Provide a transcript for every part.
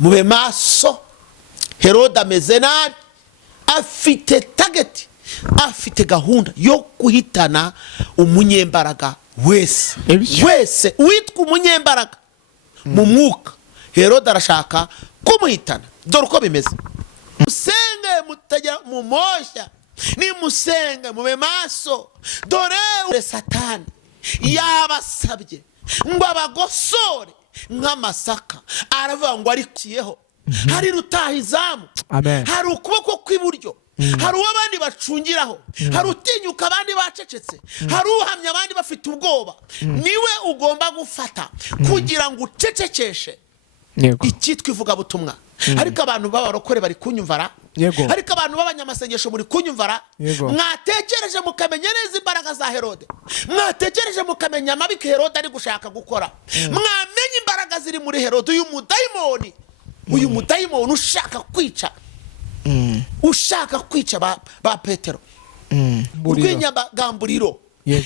mube maso. Herode ameze nabi, afite target, afite gahunda yo guhitana umunyembaraga wese witwa umunyembaraga mu mwuka. Herode arashaka kumuhitana. Dore uko bimeze. Musenge mutajya mu moshya, ni musenge mube maso. Dore Satani yabasabye ngo abagosore nk'amasaka, aravuga ngo arikiyeho. Hari rutahizamu, hari ukuboko kw'iburyo, hari uw'abandi bacungiraho, hari utinyuka abandi bacecetse, hari uhamya abandi bafite ubwoba. Niwe ugomba gufata kugira ngo ucecekeshe icyitwa ivugabutumwa. Ariko abantu b'abarokore bari kunyumvara, ariko abantu b'abanyamasengesho muri kunyumvara. Mwatekereje mukamenya neza imbaraga za Herode, mwatekereje mukamenya amabi Herode ari gushaka gukora, mwamenye imbaraga ziri muri Herode. Uyu mudayimoni ushaka kwica, ushaka kwica ba Petero, urw'inyagamburiro.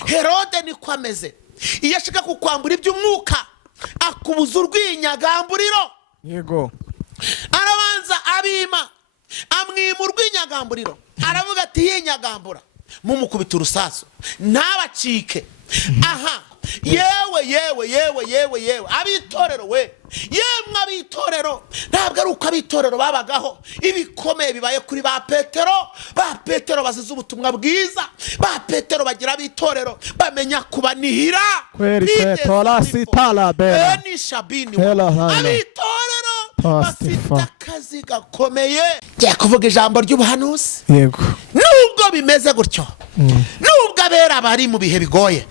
Herode niko ameze. Iyo ashaka kukwambura iby'umwuka, akubuza urw'inyagamburiro. Arabanza abima, amwima urw'inyagamburiro. Aravuga ati yinyagambura, mumukubita urusasu ntabacike. Aha, yewe abitorero we, yemwe abitorero, ntabwo ari uko abitorero babagaho. Ibikomeye bibaye kuri ba Petero bazize ubutumwa bwiza. Ba Petero bagira abitorero bamenya kubanihira. Abitorero bafite akazi gakomeye kuvuga ijambo ry'ubuhanuzi. Nubwo bimeze gutyo, nubwo abera bari mu bihe bigoye,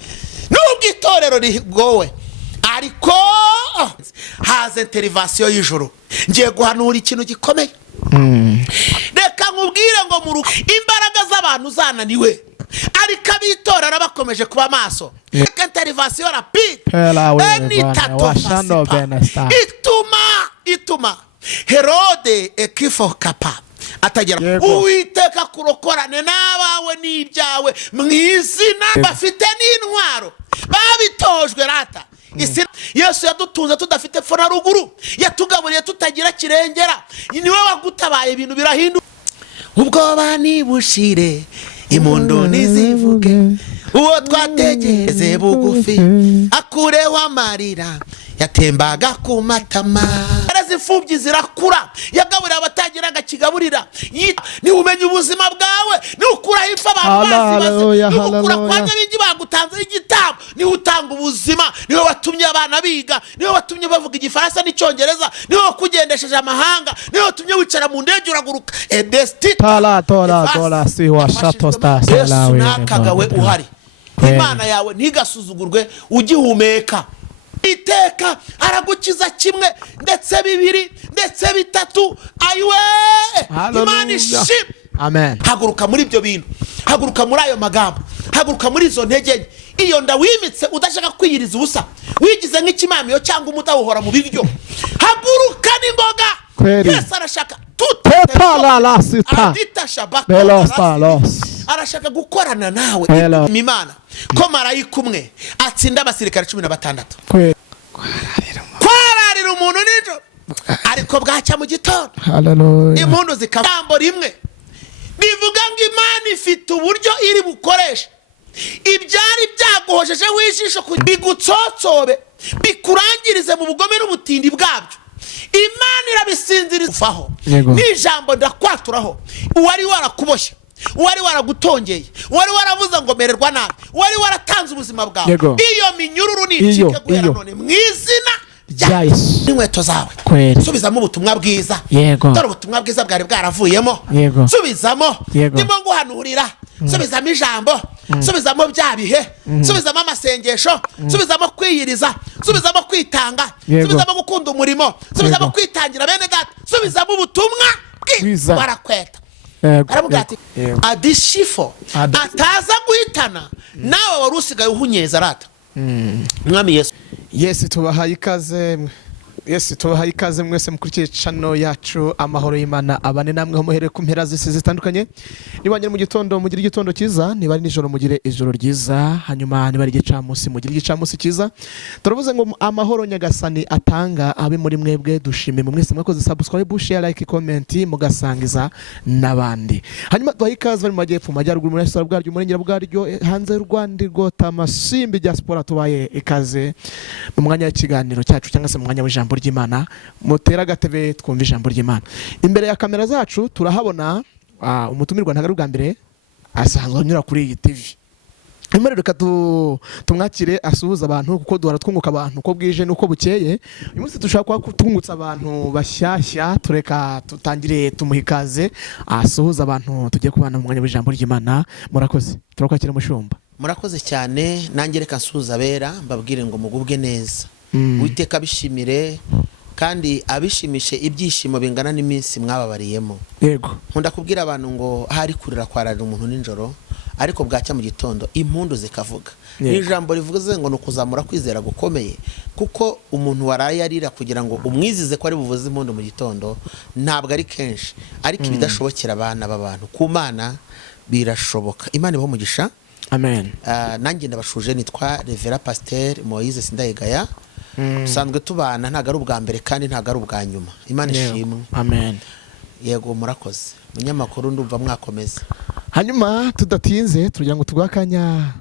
nubwo itorero rigowe, ariko haze intervention y'ijuru. Ngiye guhanura ikintu gikomeye. Reka nkubwire ngo mu imbaraga z'abantu zananiwe, ariko abitorera bakomeje kuba maso. Reka intervention rapide ituma Herode ekifo kapa atagera. Uwiteka kurokorane n'abawe n'ibyawe mw'izina. Bafite n'intwaro babitojwe rata. Yesu yadutunze tudafite fona ruguru, yatugaburiye tutagira kirengera. Niwe wagutabaye, ibintu birahinduka. Ubwoba nibushire, impundu nizivuge, uwo twategereze bugufi akureho amarira yatembaga ku matama. Arazifubyi zirakura, yagaburira abatagiraga kigaburira. Ni umenye ubuzima bwawe, ni ukura hipfa abantu bazibaze, ni ukura kwa nyabingi bagutanze igitabo, ni utanga ubuzima. Niwe watumye abana biga, niwe watumye bavuga igifaransa n'icyongereza, niwe wakugendesheje amahanga, niwe watumye wicara mu ndege uraguruka. Yesu nakagawe uhari. Imana yawe ntigasuzugurwe ugihumeka. Iteka aragukiza kimwe ndetse bibiri ndetse bitatu. Ayiwe, Imana ishimwe. Amen. Haguruka muri ibyo bintu, haguruka muri ayo magambo, haguruka muri izo ntege. Iyo nda wimitse udashaka kwiyiriza ubusa, wigize nk'ikimamiyo cyangwa umutawuhora mu biryo, haguruka n'imboga. Yesu arashaka arashaka gukorana nawe. Imana ko marayika umwe atsinda abasirikare 16. Kwararira umuntu nijoro, ariko bwacya mu gitondo impundu zikabambo rimwe. Bivuga ngo Imana ifite uburyo iri bukoresha ibyari byaguhojeje wijisho bigutsotsobe, bikurangirize mu bugome n'ubutindi bwabyo. Imana irabisinziriza ufaho n'ijambo ndakwaturaho. Uwari warakuboshye, uwari waragutongeye, uwari waravuza ngo mererwa nabi, uwari waratanze ubuzima bwawe, iyo minyururu nicike guhera none mw'izina rya Yesu. Inkweto zawe subizamo ubutumwa bwiza. Dore ubutumwa bwiza bwari bwaravuyemo, subizamo. Ndimo nguhanurira, subizamo ijambo, subizamo bya bihe, subizamo amasengesho, subizamo kwiyiriza, subizamo kwitanga, subizamo gukunda umurimo, subizamo kwitangira bene data, subizamo ubutumwa bwiza. Barakweta aravuga ati adishifo ataza guhitana nawe wari usigaye uhunyeza rata. Mwami Yesu, Yesu tubahaye ikaze Yes, tubahaye ikaze mwese mukurikiye channel yacu amahoro y'Imana abane namwe ho muhere ku mpera z'isi zitandukanye. Nibanyere mu gitondo mugire igitondo cyiza, nibari nijoro mugire ijoro ryiza, hanyuma nibari gicamusi mugire gicamusi cyiza. Turavuze ngo amahoro nyagasani atanga abe muri mwebwe, dushime mu mwese mwakoze subscribe, share, like, comment mugasangiza nabandi. Hanyuma tubahaye ikaze bari mu majyepfo majyaruguru muri Restaurant bwaryo umurengera bwaryo hanze y'u Rwanda rwota masimbi diaspora. Tubaye ikaze mu mwanya w'ikiganiro cyacu cyangwa se mu mwanya w'ijambo ry'Imana, mutera gatebe twumva ijambo ry'Imana. Imbere ya kamera zacu turahabona umutumirwa ntagaru bwa mbere asanzwe anyura kuri iyi TV. Imere reka tumwakire asuhuza abantu kuko duhora twunguka abantu uko bwije nuko bukeye. Uyu munsi dushaka kutungutsa abantu bashyashya, tureka tutangire tumuhikaze asuhuza abantu tugiye kubana mu mwanya w'ijambo ry'Imana. Murakoze, turakwakira mushumba. Murakoze cyane, nanjye reka nsuhuza abera mbabwire ngo mugubwe neza. Witeka bishimire kandi abishimishe ibyishimo bingana n'iminsi mwababariyemo. Yego. Nkunda kubwira abantu ngo hari kurira kwarara umuntu ninjoro ariko bwacya mu gitondo impundu zikavuga. Ijambo rivuze ngo nukuzamura kwizera gukomeye, kuko umuntu waraye arira kugira ngo umwizize ko ari buvuze impundu mu gitondo ntabwo ari kenshi, ariko ibidashobokera abana b'abantu ku Mana birashoboka. Imana ibahe umugisha. Amen. Nanjye ndabashuje nitwa Reverend Pasteur Moise Sindayigaya. Sanzwe tubana ntago ari ubwa mbere kandi ntago ari ubwa nyuma. Imana ishimwe. Amen. Yego murakoze. Munyamakuru ndumva mwakomeza. Hanyuma tudatinze tugira ngo tugakanya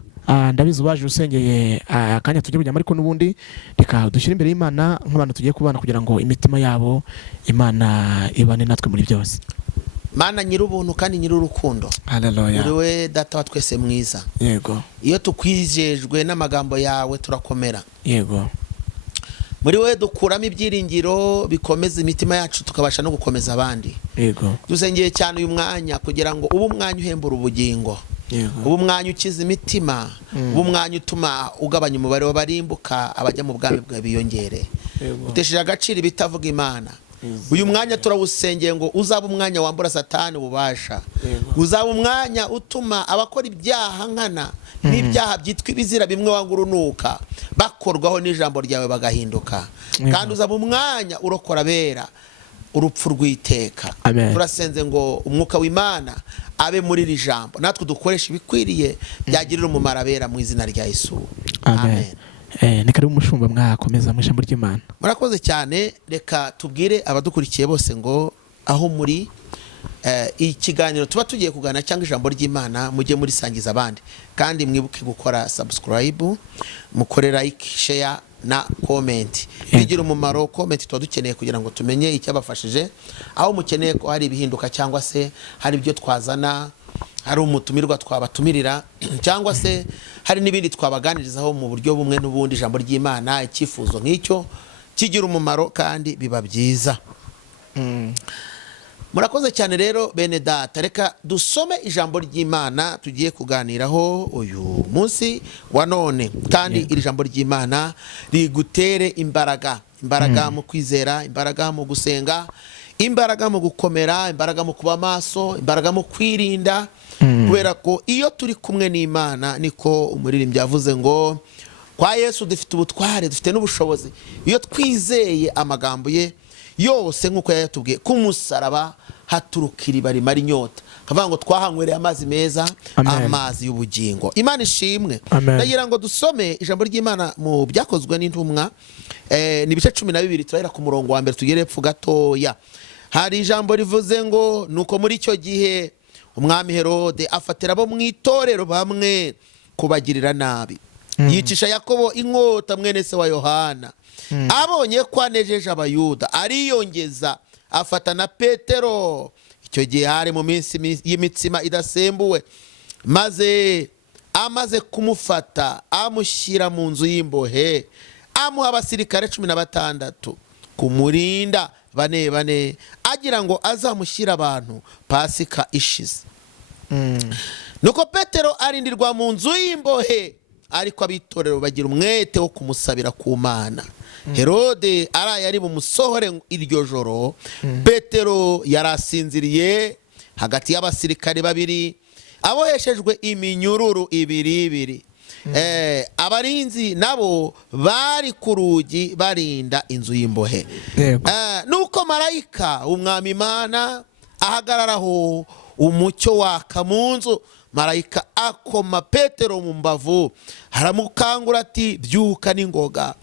ndabizi ubaje usengeye akanya tujye kujya ariko nubundi reka dushyire imbere y'Imana nk'abantu tugiye kubana kugira ngo imitima yabo Imana ibane natwe muri byose. Mana nyir'ubuntu kandi nyir'urukundo. Hallelujah. Uriwe data wa twese mwiza. Yego. Iyo tukwijejwe n'amagambo yawe turakomera. Yego. Muri we dukuramo ibyiringiro bikomeza imitima yacu tukabasha no gukomeza abandi. Yego. Dusengeye cyane uyu mwanya kugira ngo ubu mwanya uhembura ubugingo. Yego. Ubu mwanya ukiza imitima. Ubu mwanya utuma ugabanya umubare w'abarimbuka abajya mu bwami bwa biyongere. Utesheje agaciro bitavuga Imana. Uyu mwanya turawusengeye ngo uzaba umwanya wambura Satani ububasha. Uzaba umwanya utuma abakora ibyaha nkana n'ibyaha byitwa ibizira bimwe wangurunuka bakorwaho n'ijambo ryawe bagahinduka. Kandi uzaba umwanya urokora bera urupfu rw'iteka. Turasenze ngo umwuka w'Imana abe muri iri jambo, natwe dukoresha ibikwiriye byagirira umumaro abera mu izina rya Yesu. Amen. Ni karibu mushumba mwakomeza mu ijambo ry'Imana. Murakoze cyane, reka tubwire abadukurikiye bose ngo aho muri ikiganiro tuba tugiye kugana cyangwa ijambo ry'Imana mujye muri sangiza abandi, kandi mwibuke gukora subscribe, mukore like, share na comment. Bigira umumaro. Comment tuba dukeneye kugira ngo tumenye icyo abafashije, aho mukeneye ko hari ibihinduka cyangwa se hari ibyo twazana, hari umutumirwa twabatumirira cyangwa se hari n'ibindi twabaganirizaho mu buryo bumwe n'ubundi. Ijambo ry'Imana icyifuzo nk'icyo kigira umumaro kandi biba byiza. Murakoze cyane rero bene data, reka dusome ijambo ry'Imana tugiye kuganiraho uyu munsi wa none, kandi iri jambo ry'Imana rigutere imbaraga mu kwizera, imbaraga mu gusenga, imbaraga mu gukomera, imbaraga mu kuba maso, imbaraga mu kwirinda. Kubera ko iyo turi kumwe n'Imana, niko umuririmbyi yavuze ngo kwa Yesu dufite ubutware, dufite n'ubushobozi. Iyo twizeye amagambo ye yose nk'uko yatubwiye ku musaraba haturuka iriba rimara inyota, kavuga ngo twahanywereye amazi meza, amazi y'ubugingo. Imana ishimwe. Ndagira ngo dusome ijambo ry'Imana mu byakozwe n'intumwa, ni ibice 12 turahera ku murongo wa mbere tugere epfo gatoya. Hari ijambo rivuze ngo nuko muri icyo gihe umwami Herode afatira abo mu itorero bamwe kubagirira nabi, yicisha Yakobo inkota mwene se wa Yohana. Abonye ko anejeje abayuda ariyongeza afata na Petero. Icyo gihe hari mu minsi y'imitsima idasembuwe, maze amaze kumufata amushyira mu nzu y'imbohe, amuha abasirikare 16 kumurinda bane agira ngo azamushyira abantu Pasika ishize. Nuko Petero arindirwa mu nzu y'imbohe, ariko abitorero bagira umwete wo kumusabira ku Mana. Herode araye ari bumusohore iryo joro, Petero yarasinziriye hagati y'abasirikare babiri aboheshejwe iminyururu ibiri. abarinzi nabo bari ku rugi barinda inzu y'imbohe. Nuko marayika umwami Imana ahagararaho umucyo waka mu nzu. Marayika akoma Petero mu mbavu aramukangura ati byuka n'ingoga.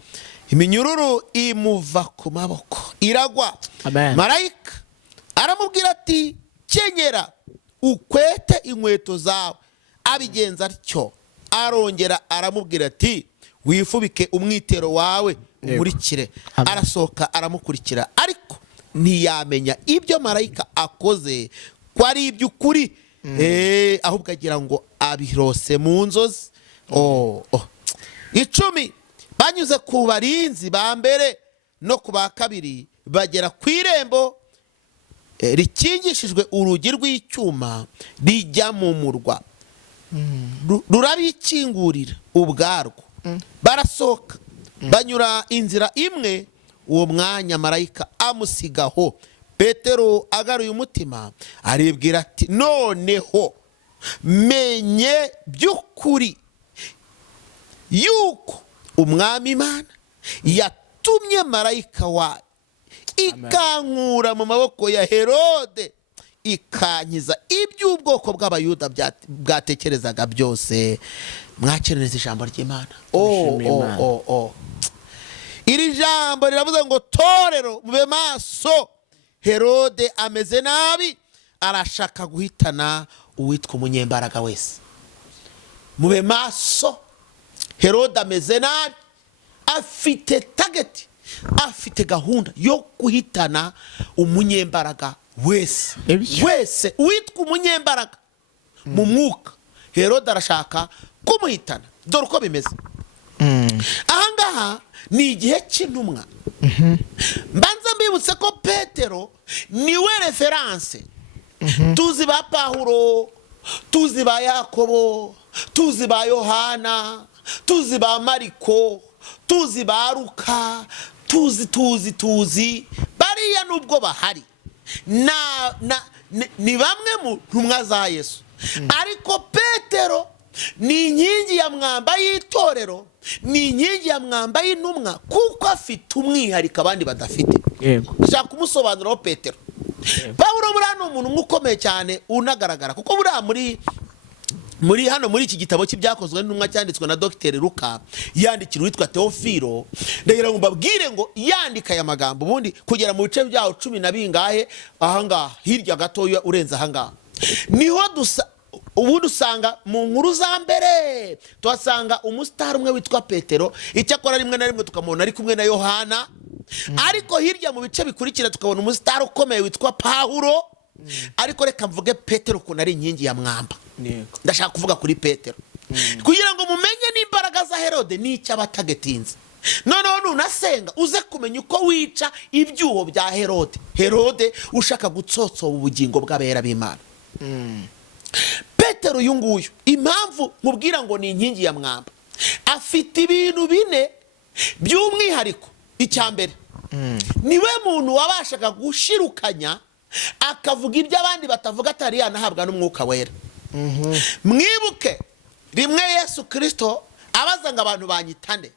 Iminyururu imuva ku maboko iragwa. Marayika aramubwira ati kenyera ukwete inkweto zawe. Abigenza atyo. Arongera aramubwira ati wifubike umwitero wawe umurikire. Arasohoka aramukurikira, ariko ntiyamenya ibyo marayika akoze ko ari iby'ukuri, ahubwo agira ngo abirose mu nzozi. 10 banyuze ku barinzi ba mbere no ku ba kabiri bagera ku irembo rikingishijwe urugi rw'icyuma rijya mu murwa. Rurabikingurira ubwarwo. Barasohoka banyura inzira imwe. Uwo mwanya marayika amusigaho. Petero agaruye umutima aribwira ati noneho menye by'ukuri yuko umwami Imana yatumye marayika wayo ikankura mu maboko ya Herode, ikankiza iby'ubwoko bw'abayuda bwatekerezaga byose. Mwakeneza ijambo ry'Imana. Iri jambo riravuze ngo torero mube maso, Herode ameze nabi, arashaka guhitana uwitwa umunyembaraga wese. Mube maso, Herode ameze nabi, afite target, afite gahunda yo guhitana umunyembaraga wese. Wese uwitwa umunyembaraga mu mwuka, Herode arashaka kumuhitana. Dore uko bimeze. Ahangaha ni igihe cy'intumwa. Mbanza mbibutse ko Petero niwe reference. Tuzi ba Pawulo, tuzi ba Yakobo, tuzi ba Yohana, tuzi ba Mariko, tuzi ba Luka, tuzi bariya nubwo bahari ni bamwe mu ntumwa za Yesu. Ariko Petero ni inkingi ya mwamba y'itorero, ni inkingi ya mwamba y'intumwa, kuko afite umwihariko abandi badafite. Nshaka kumusobanuraho Petero. Pawulo buriya ni umuntu ukomeye cyane unagaragara, kuko buriya muri iki gitabo cy'ibyakozwe n'intumwa cyanditswe na Dr. Luka yandikira witwa Teofilo, ndagira ngo mbabwire ngo yandika aya magambo ubundi kugera mu bice byaho 10 na bingahe ahangaha hirya gatoya urenze ahangaha niho ubundi usanga mu nkuru za mbere tuhasanga umustar umwe witwa Petero. Icyakora rimwe na rimwe tukamubona ari kumwe na Yohana, ariko hirya mu bice bikurikira tukabona umustar ukomeye witwa Pawulo. Ariko reka mvuge Petero ko nari inkingi ya mwamba. Ndashaka kuvuga kuri Petero kugira ngo mumenye n'imbaraga za Herode n'icyo abatagetinze. Noneho nunasenga uze kumenya uko wica ibyuho bya Herode ushaka gutsotsa ubugingo bw'abera b'Imana. Petero yunguyu impamvu mubwira ngo ni inkingi ya mwamba, afite ibintu 4 by'umwihariko. Icyambere, niwe muntu wabashaga gushirukanya akavuga ibyo abandi batavuga, atari yanahabwa n'umwuka wera. Mwibuke rimwe Yesu Kristo abaza ngo abantu banyitande,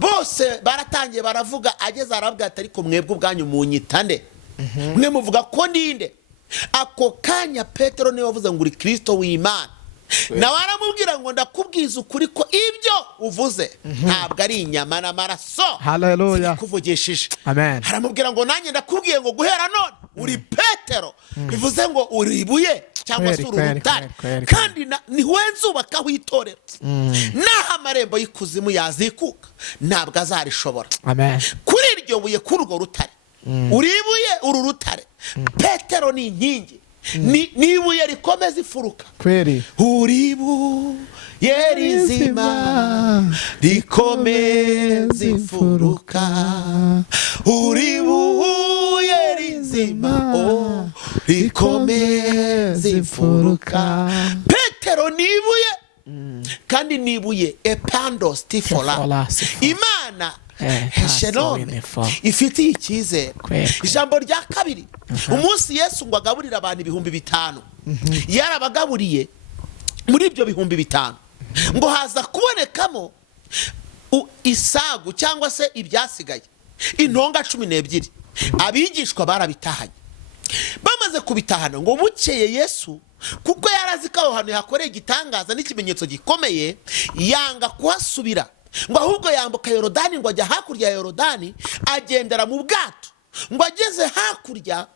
bose baratangiye baravuga, ageze arabwira ati ariko mwebwe ubwanyu munyitande, mwe muvuga ko ndinde. Ako kanya Petero niwe wavuze ngo uri Kristo w'Imana. Nawe aramubwira ngo ndakubwiza ukuri ko ibyo uvuze ntabwo ari inyama n'amaraso. Haleluya. Kuvugishije. Amen. Haramubwira ngo nanjye ndakubwiye ngo guhera none uri Petero. Bivuze ngo uri ibuye cyangwa se urutare, kandi ni we nzubakaho itorero. Naho amarembo y'ikuzimu yazikuka ntabwo azarishobora. Amen. Kuri iryo buye, kuri urwo rutare, uri ibuye uru rutare. Petero ni inkingi, ni ibuye rikomeza ifuruka. Kweri uri ibuye rizima rikomeza ifuruka, uri ibuye rizima rikomeza ifuruka. Petero ni ibuye, kandi ni ibuye epando stifola. Imana Shalom ifitiye icyizere. Ijambo rya kabiri, umunsi Yesu ngo agaburira abantu 5,000, yarabagaburiye muri ibyo 5,000 ngo haza kubonekamo isagu cyangwa se ibyasigaye intonga 12 abigishwa barabitahanye bamaze kubitahana ngo bukeye Yesu kuko yarazi ko aho hantu hakoreye igitangaza n'ikimenyetso gikomeye yanga kuhasubira ngo ahubwo yambuka Yorodani ngo ajya hakurya ya Yorodani agendera mu bwato ngo ageze hakurya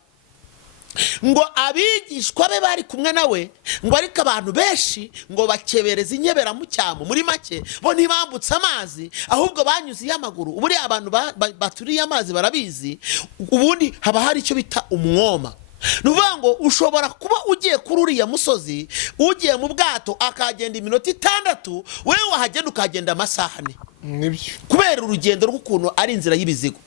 ngo abigishwa be bari kumwe nawe ngo ariko abantu benshi ngo bakebereza inyebera mu cyamo muri make bo ntibambutse amazi ahubwo banyuze y'amaguru uburi abantu baturiye amazi barabizi ubundi haba hari icyo bita umwoma nuvuga ngo ushobora kuba ugiye kuri uriya musozi ugiye mu bwato akagenda iminota 6 wewe wahagenda ukagenda amasaha 4 nibyo kubera urugendo rw'ukuntu ari inzira y'ibizigo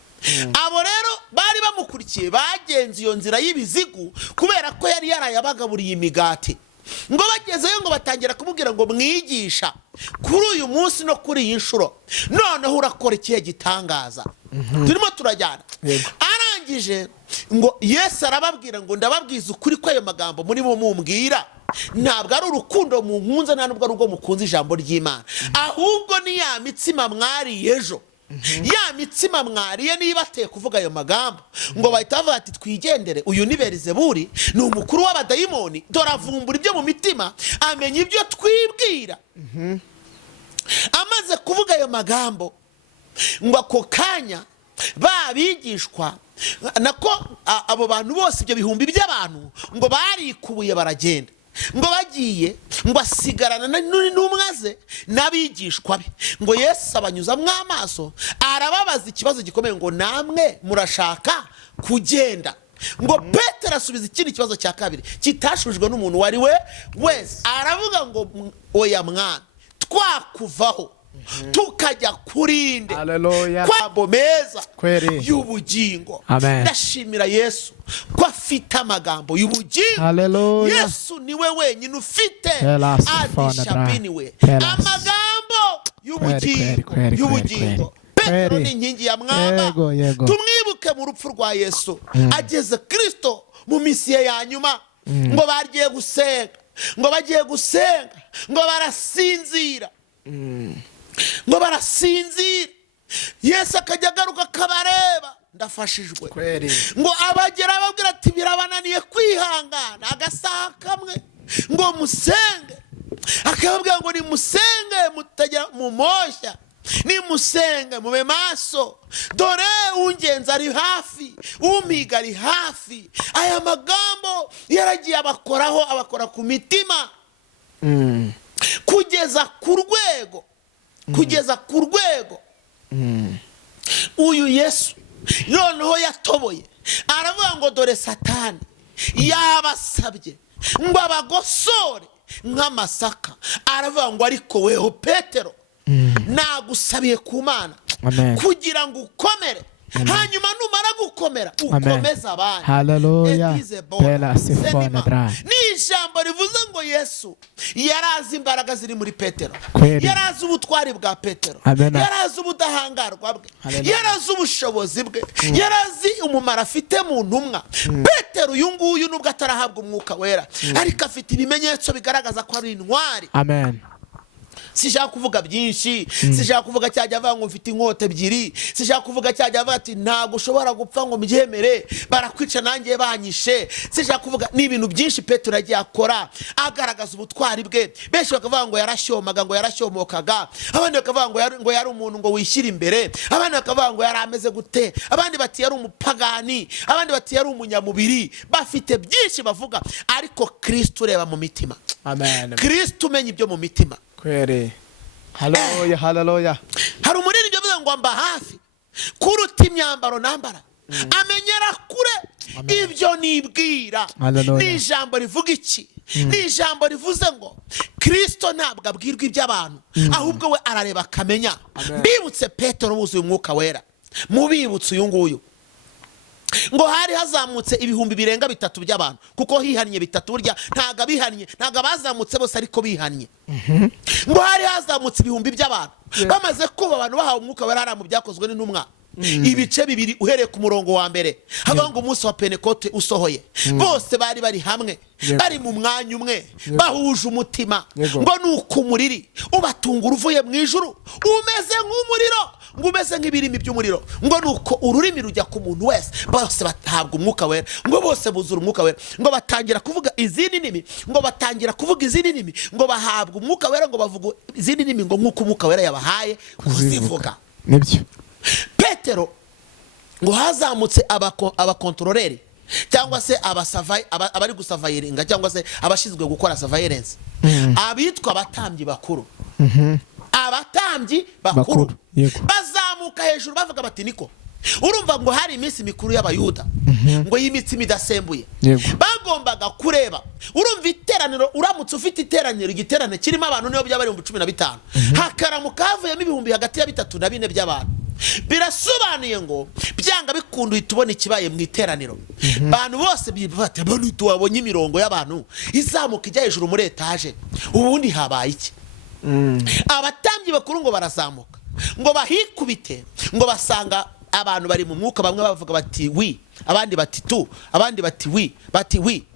abo rero bari bamukurikiye bagenze iyo nzira y'ibizigu kubera ko yari yarayabagaburiye imigati ngo bagezeyo ngo batangira kumubwira ngo mwigisha kuri uyu munsi no kuri iyi nshuro noneho urakora ikihe gitangaza turimo turajyana arangije ngo Yesu arababwira ngo ndababwiza ukuri ko ayo magambo muri bo mumbwira ntabwo ari urukundo mu nkunze nta nubwo ari urwo mukunze ijambo ry'Imana ahubwo ni ya mitsima mwari ejo ya mitsima mwariye niba ateye kuvuga ayo magambo ngo bahita bavuga ati twigendere uyu ni Berizebuli ni umukuru w'abadayimoni doravumbura ibyo mu mitima amenya ibyo twibwira amaze kuvuga ayo magambo ngo ako kanya babigishwa nako abo bantu bose ibyo bihumbi by'abantu ngo barikubuye baragenda ngo bagiye ngo asigarana n'umwaze n'abigishwa be ngo Yesu abanyuza mw'amaso arababaza ikibazo gikomeye ngo namwe murashaka kugenda ngo Petero asubiza ikindi kibazo cya kabiri kitashujwe n'umuntu wari we wese aravuga ngo oya mwana twakuvaho tukajya kurinde kwabo meza y'ubugingo ndashimira Yesu ko afite amagambo y'ubugingo Yesu niwe wenyine ufite adishabiniwe amagambo y'ubugingo Petero ni inkingi ya mwamba tumwibuke mu rupfu rwa Yesu ageze Kristo mu misiye ya nyuma ngo bagiye gusenga ngo bagiye gusenga ngo barasinzira ngo barasinzira Yesu akajya agaruka akabareba ndafashijwe ngo abagera ababwira ati birabananiye kwihangana agasaha kamwe ngo musenge akababwira ngo nimusenge mutajya mu moshya nimusenge mube maso dore ungenza ari hafi umiga ari hafi aya magambo yaragiye abakoraho abakora ku mitima kugeza ku rwego uyu Yesu noneho yatoboye aravuga ngo dore Satani yabasabye ngo abagosore nk'amasaka aravuga ngo ariko weho Petero nagusabiye ku Mana kugira ngo ukomere hanyuma numara gukomera ukomeza abandi haleluya ni ijambo rivuze ngo Yesu yarazi imbaraga ziri muri Petero yarazi ubutwari bwa Petero yarazi ubudahangarwa bwe yarazi ubushobozi bwe yarazi umumaro afite mu ntumwa Petero uyu nguyu nubwo atarahabwa umwuka wera ariko afite ibimenyetso bigaragaza ko ari intwari amen sishaka kuvuga byinshi sishaka kuvuga cyajya avuga ngo mfite inkota ebyiri sishaka kuvuga cyajya avuga ati ntago ushobora gupfa ngo mbyemere barakwica nanjye banyishe sishaka kuvuga ni ibintu byinshi Petero yagiye akora agaragaza ubutwari bwe benshi bakavuga ngo yarashyomaga ngo yarashyomokaga abandi bakavuga ngo yari umuntu ngo wishyira imbere abandi bakavuga ngo yari ameze gute abandi bati yari umupagani abandi bati yari umunyamubiri bafite byinshi bavuga ariko Kristo ureba mu mitima amen Kristo umenya ibyo mu mitima kwere haleluya haleluya hari umuriri ibyo bivuga ngo mba hafi kuruta imyambaro nambara amenyera kure ibyo nibwira ni ijambo rivuga iki ni ijambo rivuze ngo Kristo ntabwo abwirwa iby'abantu ahubwo we arareba akamenya mbibutse Petero wuzuye umwuka wera mubibutse uyu nguyu ngo hari hazamutse ibihumbi birenga 3 by'abantu kuko hihannye 3 burya ntaga bihannye ntaga bazamutse bose ariko bihannye ngo hari hazamutse ibihumbi by'abantu bamaze kuba abantu bahawe umwuka wera mu byakozwe n'intumwa ibice bibiri uhereye ku murongo wa mbere havuga ngo umunsi wa Pentekote usohoye bose bari hamwe bari mu mwanya umwe bahuje umutima ngo nuko umuriri ubatungura uvuye mu ijuru umeze nk'umuriro ngo umeze nk'ibirimi by'umuriro ngo nuko ururimi rujya ku muntu wese bose batabwa umwuka wera ngo bose buzura umwuka wera ngo batangira kuvuga izindi ndimi ngo batangira kuvuga izindi ndimi ngo bahabwa umwuka wera ngo bavuga izindi ndimi ngo nk'uko umwuka wera yabahaye kuzivuga. Nibyo Petero ngo hazamutse abakontororeri cyangwa se abari gusavayiringa cyangwa se abashinzwe gukora surveillance abitwa abatambyi bakuru abatambyi bakuru bazamuka hejuru bavuga bati niko urumva ngo hari iminsi mikuru y'abayuda ngo y'imitsima idasembuye bagombaga kureba urumva iteraniro uramutse ufite igiterane kirimo abantu niyo byaba ari 15 hakaramuka havuyemo ibihumbi hagati ya 3 na 4 by'abantu birasobanuye ngo byanga bikundu itubona ikibaye mu iteraniro abantu bose bivate abantu tuwabonye imirongo y'abantu izamuka ijya hejuru muri etage ubundi habaye iki abatambyi bakuru ngo barazamuka ngo bahikubite ngo basanga abantu bari mu mwuka bamwe bavuga bati wi abandi bati tu abandi bati wi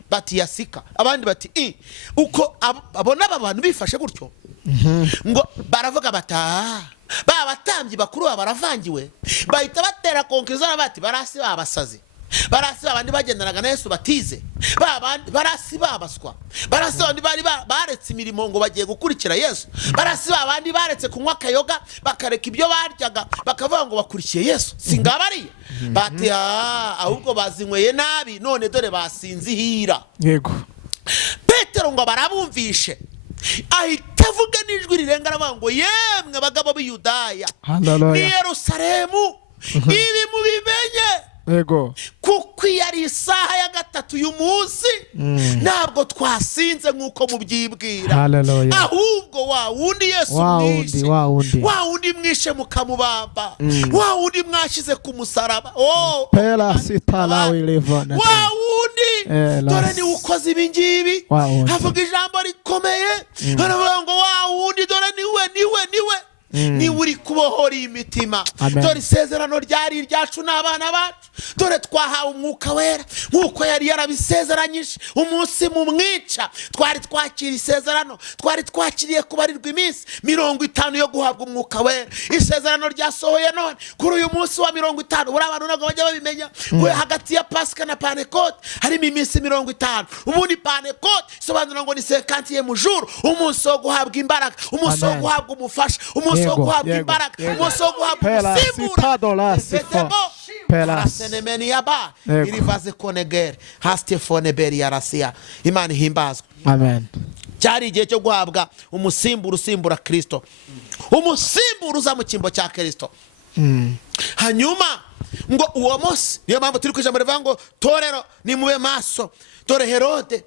bati yasika abandi bati uko abona abantu bifashe gutyo ngo baravuga bata batambyi bakuru baravangiwe bahita batera conclusion bati barasi babasazi barasi abandi bagendanaga na Yesu batize barasi babaswa barasi abandi bari baretse imirimo ngo bagiye gukurikira Yesu barasi abandi baretse kunywa kayoga bakareka ibyo baryaga bakavuga ngo bakurikiye Yesu singabariye bati ahubwo bazinyweye nabi none dore basinzihira. Yego Petero ngo barabumvishe ahita avuga n'ijwi rirenga aravuga ngo yemwe bagabo b'Iyudaya ni Yerusalemu ibi mubimenye Yego kuko yari isaha ya gatatu y'umunsi ntabwo twasinze nk'uko mubyibwira ahubwo wa wundi Yesu mwishe wa wundi mwishe mukamubamba wa wundi mwashize ku musaraba pera sitalawe levana wa wundi dore ni ukoze ibi ngibi havuga ijambo rikomeye aravuga ngo wa wundi dore niwe ni uri kubohora imitima dore isezerano ryari iryacu n'abana bacu dore twahawe umwuka wera nk'uko yari yarabisezeranyije umunsi mu mwica twari twakira isezerano twari twakiriye kubarirwa iminsi 50 yo guhabwa umwuka wera isezerano ryasohoye none kuri uyu munsi wa 50 buri abantu ntabwo bajya babimenya ngo hagati ya Pasika na Pentecote harimo iminsi 50 ubundi Pentecote sobanura ngo ni 50e jour umunsi wo guhabwa imbaraga umunsi wo guhabwa umufasha umunsi wo guhabwa imbaraga umunsi wo guhabwa umusimbura Pela senemeni yaba irivaze konegere hastefone beri yarasia Imana ihimbazwe. Amen. Cyari igihe cyo guhabwa umusimbura usimbura Kristo umusimbura uza mu kimbo cya Kristo hanyuma ngo uwo munsi niyo mpamvu turi kwijambo rivuga ngo torero ni mube maso dore Herode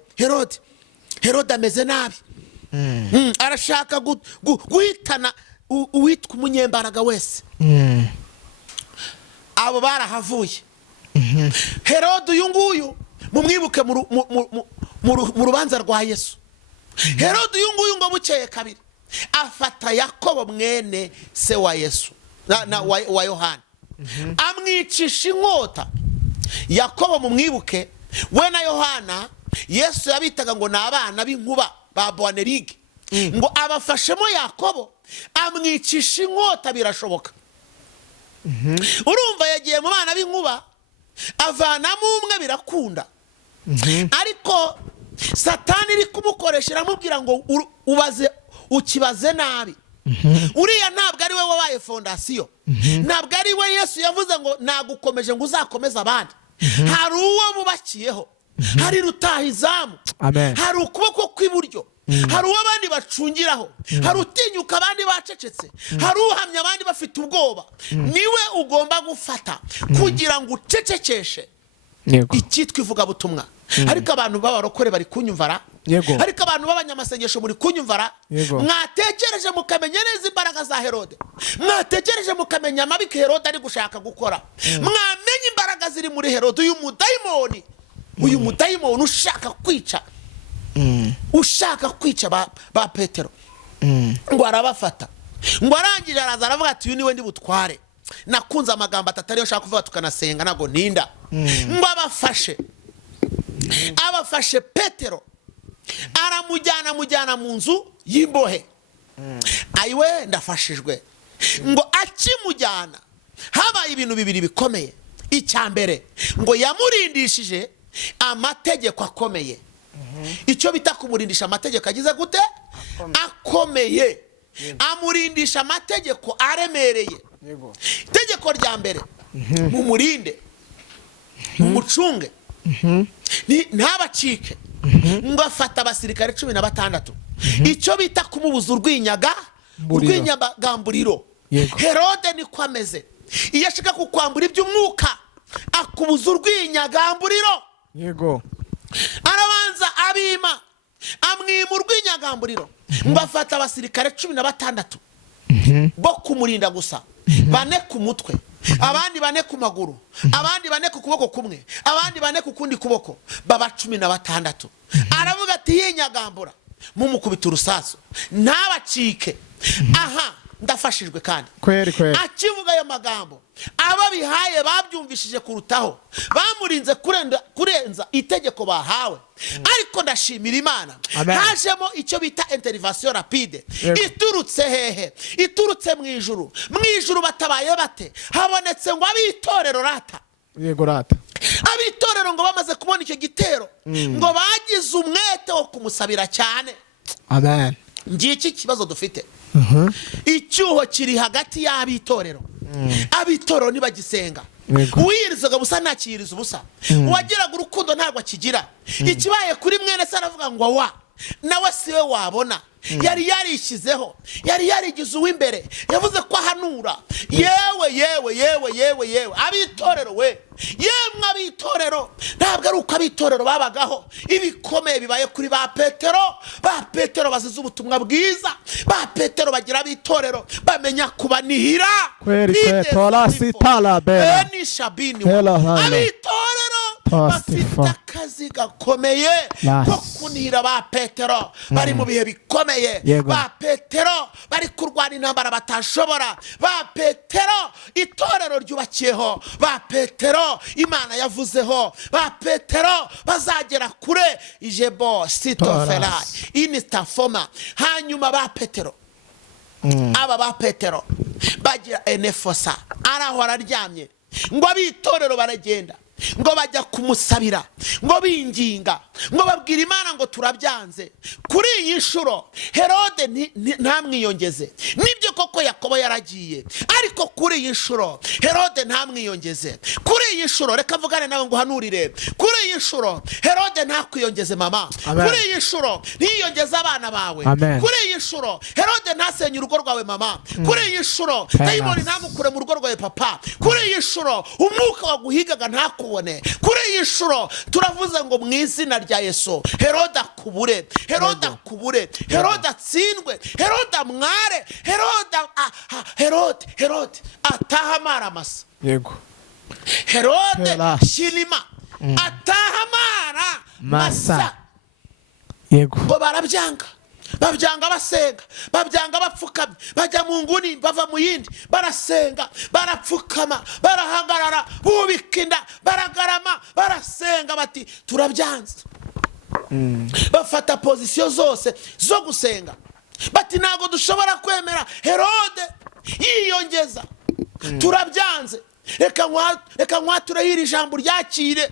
ameze nabi arashaka guhitana uwitwa umunyembaraga wese abo barahavuye Herode uyu nguyu mumwibuke mu rubanza rwa Yesu Herode uyu nguyu ngo bukeye kabiri afata Yakobo mwene se wa Yesu wa Yohana amwicisha inkota Yakobo mumwibuke we na Yohana Yesu yabitaga ngo nabana b'inkuba ba Boanerige ngo abafashemo Yakobo amwicisha inkota birashoboka urumva yagiye mu bana b'inkuba avanamo umwe birakunda ariko Satani iri kumukoresha aramubwira ngo ukibaze nabi uriya ntabwo ari we wabaye fondasiyo ntabwo ari we Yesu yavuze ngo nagukomeje ngo uzakomeze abandi hari uwo mubakiyeho hari rutahizamu hari ukuboko kw'iburyo hari uwo abandi bacungiraho hari utinyuka abandi bacecetse hari uhamya abandi bafite ubwoba niwe ugomba gufata kugira ngo ucecekeshe icyitwa ivugabutumwa ariko abantu b'abarokore bari kunyumvara ariko abantu b'abanyamasengesho muri kunyumvara mwatekereje mukamenya neza imbaraga za Herode mwatekereje mukamenya amabike Herode ari gushaka gukora mwamenye imbaraga ziri muri Herode uyu mudayimoni ushaka kwica ba Petero ngo arabafata ngo arangije araza aravuga ati uyu niwe ndi butware nakunze amagambo atatu ariyo nshaka kuvuga tukanasenga nago ninda ngo abafashe Petero aramujyana mu nzu y'imbohe. Ayiwe ndafashijwe ngo akimujyana habaye ibintu bibiri bikomeye. Icyambere ngo yamurindishije amategeko akomeye. Icyo bita kumurindisha amategeko agize gute? Akomeye. Amurindisha amategeko aremereye. Itegeko rya mbere mumurinde, mumucunge, ntabacike. Ngo afata abasirikare 16. Icyo bita kumubuza urwinyagamburiro. Herode niko ameze. Iyo ashaka kukwambura iby'umwuka akubuza urwinyagamburiro. Yego. Arabanza abima amwima urwinyagamburiro. Ngo afata abasirikare 16 bo kumurinda gusa. 4 ku mutwe, abandi 4 ku maguru, abandi 4 ku kuboko kumwe, abandi 4 ku kundi kuboko, baba 16. Aravuga ati yinyagambura mumukubita urusaso ntabacike. Aha ndafashijwe kandi kweri. Akivuga ayo magambo ababihaye babyumvishije kurutaho, bamurinze kurenza itegeko bahawe. Ariko ndashimira Imana hajemo icyo bita intervention rapide. Iturutse hehe? Iturutse mu ijuru. Mu ijuru batabaye bate? Habonetse ngo abitorero rata. Yego rata. Abitorero ngo bamaze kubona icyo gitero ngo bagize umwete wo kumusabira cyane. Amen. Ngiye iki kibazo dufite. Icyuho kiri hagati y'abitorero. Abitorero nibagisenga. Uwirizaga busa ntakiriza ubusa. Uwagiraga urukundo ntabwo akigira. Ikibaye kuri mwene se aravuga ngo wa nawe siwe wabona. Yari yarishyizeho, yari yarigize uw'imbere, yavuze ko ahanura. Yewe abitorero we, yemwe abitorero, ntabwo ari uko abitorero babagaho. Ibikomeye bibaye kuri ba Petero bazize ubutumwa bwiza. Ba Petero bagira abitorero bamenya kubanihira. Kweri tora sitala bera. Abitorero bafite akazi gakomeye ko kunihira ba Petero. Bari mu bihe bikomeye. Ba Petero bari kurwana intambara batashobora. Ba Petero itorero ryubakiyeho. Ba Petero Imana yavuzeho. Ba Petero bazagera kure. Ijebo sitofera inistafoma. Hanyuma ba Petero aba ba Petero bagira enefosa araho araryamye. Ngo abitorero baragenda ngo bajya kumusabira, ngo binginga, ngo babwira Imana ngo turabyanze. Kuri iyi nshuro Herode ntamwiyongeze. Nibyo koko Yakobo yaragiye, ariko kuri iyi nshuro Herode ntamwiyongeze. Kuri iyi nshuro reka mvugane nawe ngo hanurire. Kuri iyi nshuro Herode ntakwiyongeze mama. Kuri iyi nshuro ntiyongeze abana bawe. Kuri iyi nshuro Herode ntasenye urugo rwawe mama. Kuri iyi nshuro dayimoni ntamukure mu rugo rwawe papa. Kuri iyi nshuro umwuka waguhigaga ntaku. Kuri iyi nshuro turavuze ngo mu izina rya Yesu Herode akubure, Herode akubure, Herode atsindwe, Herode amware, Herode atahamara amasa. Yego. Herode shilima atahamara masa. Yego. Ngo barabyanga basenga, babyanga bapfukamye, bajya mu nguni bava mu yindi, barasenga, barapfukama, barahagarara, bubika inda, baragarama, barasenga bati turabyanze. Bafata pozisiyo zose zo gusenga bati ntago dushobora kwemera Herode yiyongeza. Turabyanze, reka nwaturahira ijambo ryakire.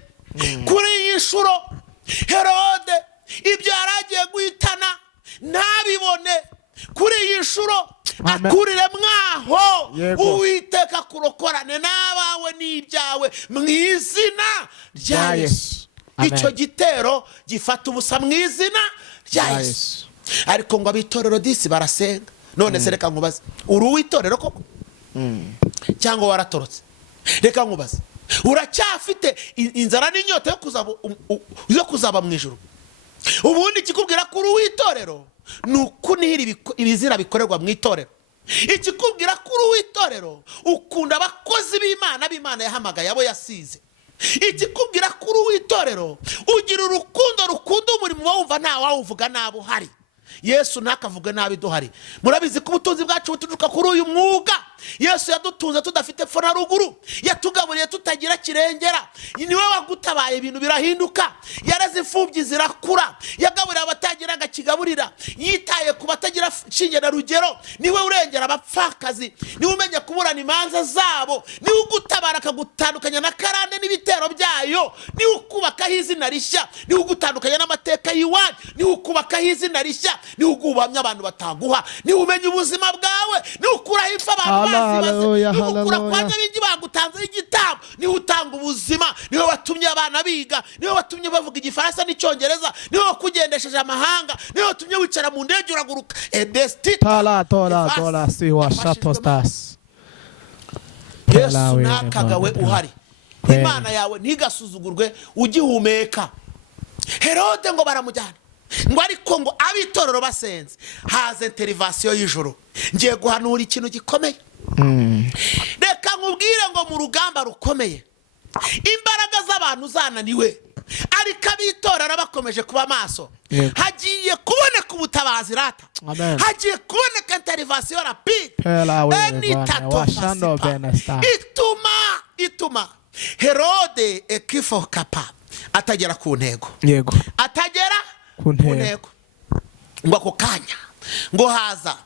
Kuri iyi nshuro Herode ibyo yaragiye guhitana ntabibone. Kuri iyi nshuro akurire mwaho. Uwiteka kurokorane n'abawe n'ibyawe mu izina rya Yesu. Icyo gitero gifata ubusa mu izina rya Yesu. Ariko ngo abitorero disi barasenga. None se reka nkubaze, uri uwitorero koko cyangwa waratorotse? Reka nkubaze, uracyafite inzara n'inyota yo kuzaba mu ijuru? Ubundi kikubwira ko uri uwitorero nukunihira ibizira bikorerwa mu itorero. Ikikubwira ko uri uwitorero ukunda abakozi b'Imana yahamagaye abo yasize. Ikikubwira ko uri uwitorero ugira urukundo rukunda umurimo wumva nta wawuvuga nabo hari. Yesu ntakavuge nabi duhari. Murabizi ko ubutunzi bwacu buturuka kuri uyu mwuga. Yesu yadutunze tudafite epfo na ruguru, yatugaburiye tutagira kirengera. Niwe wagutabaye, ibintu birahinduka. Yareze imfubyi zirakura, yagaburiye abatagira agakigaburira, yitaye ku batagira shinge na rugero. Niwe urengera abapfakazi, niwe umenya kuburana imanza zabo, niwe ugutabara akagutandukanya na karande n'ibitero byayo, niwe ukubakaho izina rishya, niwe ugutandukanya n'amateka y'iwanyu, niwe ukubakaho izina rishya, niwe uguhamya abantu bataguha, niwe umenya ubuzima bwawe, niwe ukuraho ipfa abantu bazibaze, niwe ukura kwa nyabingi bagutanzeho igitambo, niwe utanga ubuzima, niwe watumye abana biga, niwe watumye bavuga igifaransa n'icyongereza, niwe wakugendesheje amahanga, niwe watumye wicara mu ndege uraguruka. Tola si wa shatostas. Yesu nakagawe uhari. Imana yawe ntigasuzugurwe ugihumeka. Herode ngo baramujyana, ngo ariko ngo abitorero basenze, haze interivasiyo y'ijuru. Ngiye guhanura ikintu gikomeye. Reka nkubwire ngo mu rugamba rukomeye imbaraga z'abantu zananiwe, ariko abitorera bakomeje kuba maso, hagiye kuboneka ubutabazi rata, hagiye kuboneka interivasiyo rapide. Ituma Herode ekifo kapa atagera ku ntego, atagera ku ntego. Ngo ako kanya ngo haza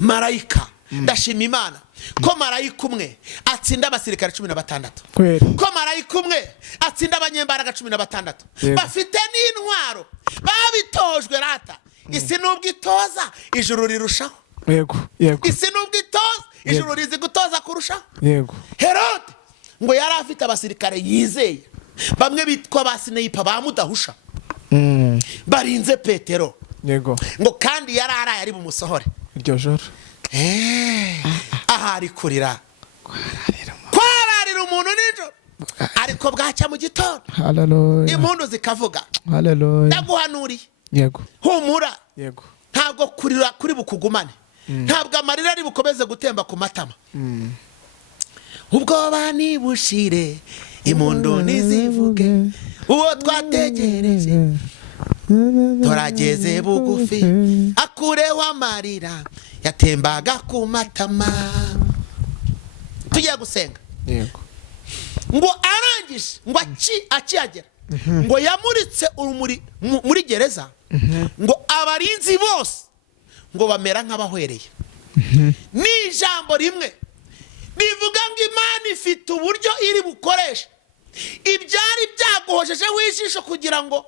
marayika. Ndashima Imana ko marayika umwe atsinda abasirikare 16, ko marayika umwe atsinda abanyembaraga 16 bafite n'intwaro babitojwe rata. Isi nubwo itoza ijuru rirushaho, isi nubwo itoza ijuru rizi gutoza kurushaho. Herode ngo yari afite abasirikare yizeye, bamwe bitwa basineyipa bamudahusha, barinze Petero. Ngo kandi yari araye ari bumusohore iryo joro. Ahari kurira kwararira umuntu nijoro, ariko bwacya mu gitondo impundu zikavuga. Ndaguhanuriye, humura, ntabwo kurira kuri bukugumane, ntabwo amarira ari bukomeze gutemba ku matama. Ubwoba nibushire, impundu nizivuge, uwo twategereje turageze bugufi, akureho amarira yatembaga ku matama. Tugiye gusenga. Ngo arangije, ngo akihagera, ngo yamuritse urumuri muri gereza, ngo abarinzi bose ngo bamera nk'abahwereye. Ni ijambo rimwe bivuga ngo Imana ifite uburyo iri bukoresha ibyari byaguhojeje wijisho kugira ngo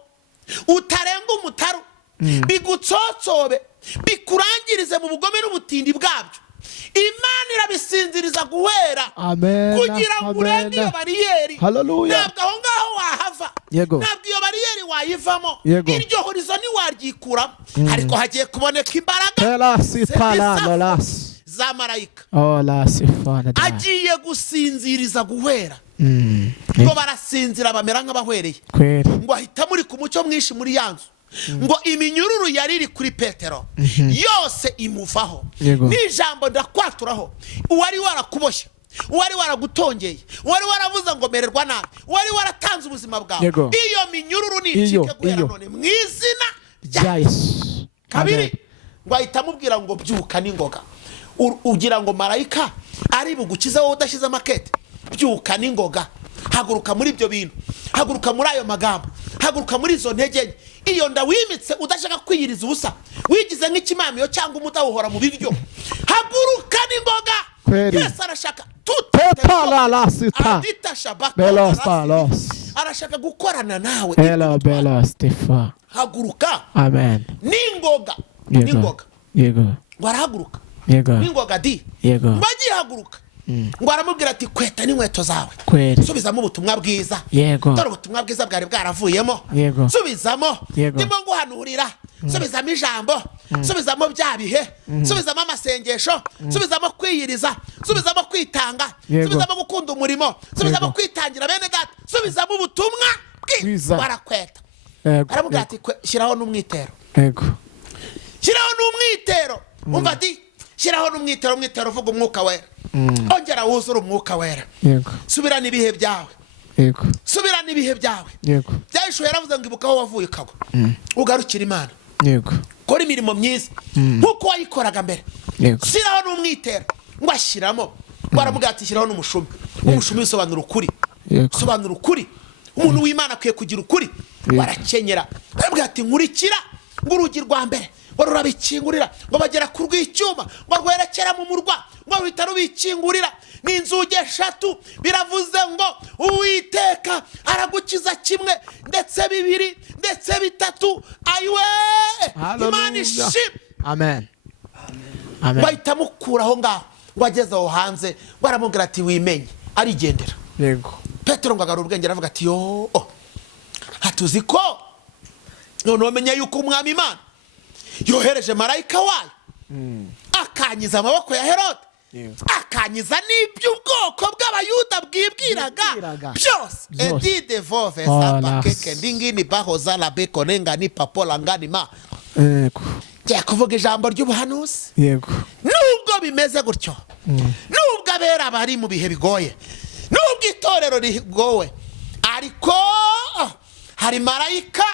utarenga umutaru, bigutsotsobe, bikurangirize mu bugome n'ubutindi bwabyo. Imana irabisinziriza guhera kugira ngo urenge iyo bariyeri. Ntabwo aho ngaho wahava, ntabwo iyo bariyeri wayivamo, iryo horizo ntiwaryikuramo, ariko hagiye kuboneka imbaraga za marayika. Agiye gusinziriza guhera. Ngo barasinzira bamera nk'abahwereye, ngo ahita muri ku mucyo mwinshi muri yanzu, ngo iminyururu yari iri kuri Petero yose imuvaho. N'ijambo ndakwaturaho uwari warakuboshye, uwari waragutongeye, uwari waravuze ngo mererwa nabi, uwari waratanze ubuzima bwawe, iyo minyururu nicike guhera none mu izina rya Yesu. Kabiri ngo ahita amubwira ngo byuka n'ingoga. Ugira ngo marayika ari bugukiza wowe udashyize amakete? Byuka n'ingoga, haguruka muri ibyo bintu, haguruka muri ayo magambo, haguruka muri izo ntege. Iyo nda wimitse udashaka kwiyiriza ubusa, wigize nk'ikimamiyo cyangwa umutawuhora mu biryo, haguruka n'ingoga. Yesu arashaka arashaka gukorana nawe. Haguruka n'ingoga. Ngo arahaguruka n'ingoga di, ngo agiye haguruka, ngo aramubwira ati kweta n'inkweto zawe, subizamo ubutumwa bwiza. Dore ubutumwa bwiza bwari bwaravuyemo, subizamo. Ndimo nguhanurira, subizamo ijambo, subizamo bya bihe, subizamo amasengesho, subizamo kwiyiriza, subizamo kwitanga, subizamo gukunda umurimo, subizamo kwitangira bene data, subizamo ubutumwa bwiza. Barakweta, aramubwira ati shyiraho n'umwitero, shyiraho n'umwitero. Umva di, shyiraho n'umwitero. Umwitero uvuga umwuka wera, ongera wuzura umwuka wera. Subirana ibihe byawe, subirana ibihe byawe. Byahishwe yaravuze ngo ibuka aho wavuye ukagwa, ugarukira Imana. ukora imirimo myiza nkuko wayikoraga mbere Yego. shyiraho n'umwitero ngo ashyiramo ngo aramubwira ati shyiraho n'umushumi umushumi bisobanura ukuri Yego. sobanura ukuri umuntu w'Imana akwiye kugira ukuri barakenyera baramubwira ati nkurikira ngo urugi rwa mbere ngo rurabikingurira ngo bagera ku rw'icyuma ngo rwerekera mu murwa ngo ruhita rubikingurira n'inzugi 3 biravuze ngo Uwiteka aragukiza kimwe ndetse 2 ndetse 3 ayiwe Imana ishimwe Amen. Amen. bahita mukuraho ngaho ngo ageze aho hanze baramubwira ati wimenye arigendera Yego. Petero ngo agarura ubwenge aravuga ati yo hatuzi ko none wamenya yuko umwami Imana yohereje marayika wayo akanyiza amaboko ya Herode akanyiza n'iby'ubwoko bw'abayuda bwibwiraga byose edi devove sapa keke ndingini bahoza la bekonenga ni papola ngani ma Yego. Jya kuvuga ijambo ry'ubuhanuzi Yego. nubwo bimeze gutyo nubwo abera bari mu bihe bigoye nubwo itorero rigowe ariko hari marayika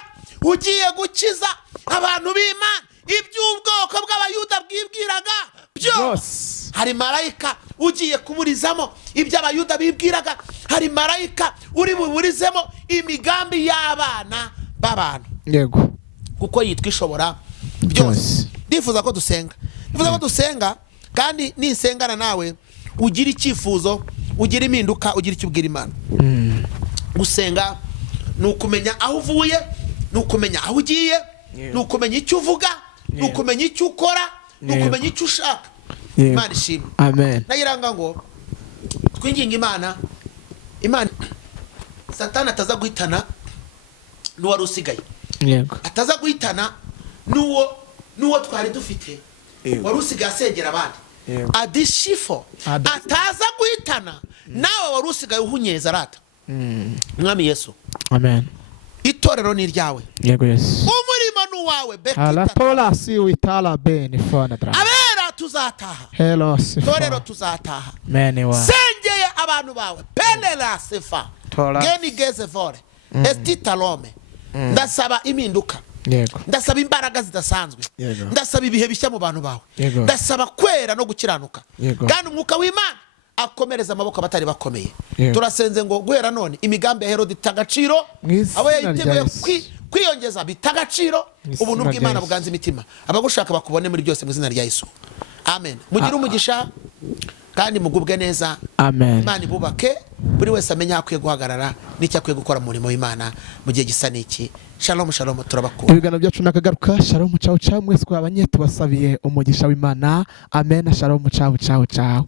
ugiye gukiza abantu b'Imana iby'ubwoko bw'abayuda bwibwiraga byose hari marayika ugiye kuburizamo ibyo abayuda bibwiraga hari marayika uri buburizemo imigambi y'abana b'abantu Yego. kuko yitwa ishobora byose ndifuza ko dusenga kandi nisengana nawe ugira icyifuzo ugira impinduka ugira icyo ubwira Imana gusenga ni ukumenya aho uvuye ni ukumenya aho ugiye ni ukumenya icyo uvuga ni ukumenya icyo ukora ni ukumenya icyo ushaka Imana ishimwe Amen. nayiranga ngo twinginga Imana Satani ataza guhitana n'uwari usigaye Yego. ataza guhitana n'uwo twari dufite wari usigaye asengera abandi adishifo ataza guhitana nawe wari usigaye uhunyeza arata mwami Yesu Amen. itorero ni ryawe Yego Yesu. umurimo n'uwawe Ala pola si witala bene fona dra. abera tuzataha Hello si. itorero tuzataha Mene wa. sengeye abantu bawe penela sefa Tola. geni geze vore estitalome ndasaba impinduka Yego. ndasaba imbaraga zidasanzwe Yego. ndasaba ibihe bishya mu bantu bawe Yego. ndasaba kwera no gukiranuka Yego. kandi umwuka w'Imana akomereza amaboko abatari bakomeye Yego. turasenze ngo guhera none imigambi ya Herode itagaciro Mw'izina abo yayiteguye rya Yesu. kwiyongeza bitagaciro Mw'izina ubuntu rya bw'Imana Yesu. buganza imitima abagushaka bakubone muri byose mu izina rya Yesu amen mugire umugisha kandi mugubwe neza Amen. Imana ibubake buri wese amenya akwiye guhagarara n'icyo akwiye gukora mu murimo w'Imana mu gihe gisa n'iki shalom shalom turabakunda Ibiganiro byacu nakagaruka shalom ciao ciao mwese twabanye tubasabiye umugisha w'Imana amen shalom ciao ciao ciao.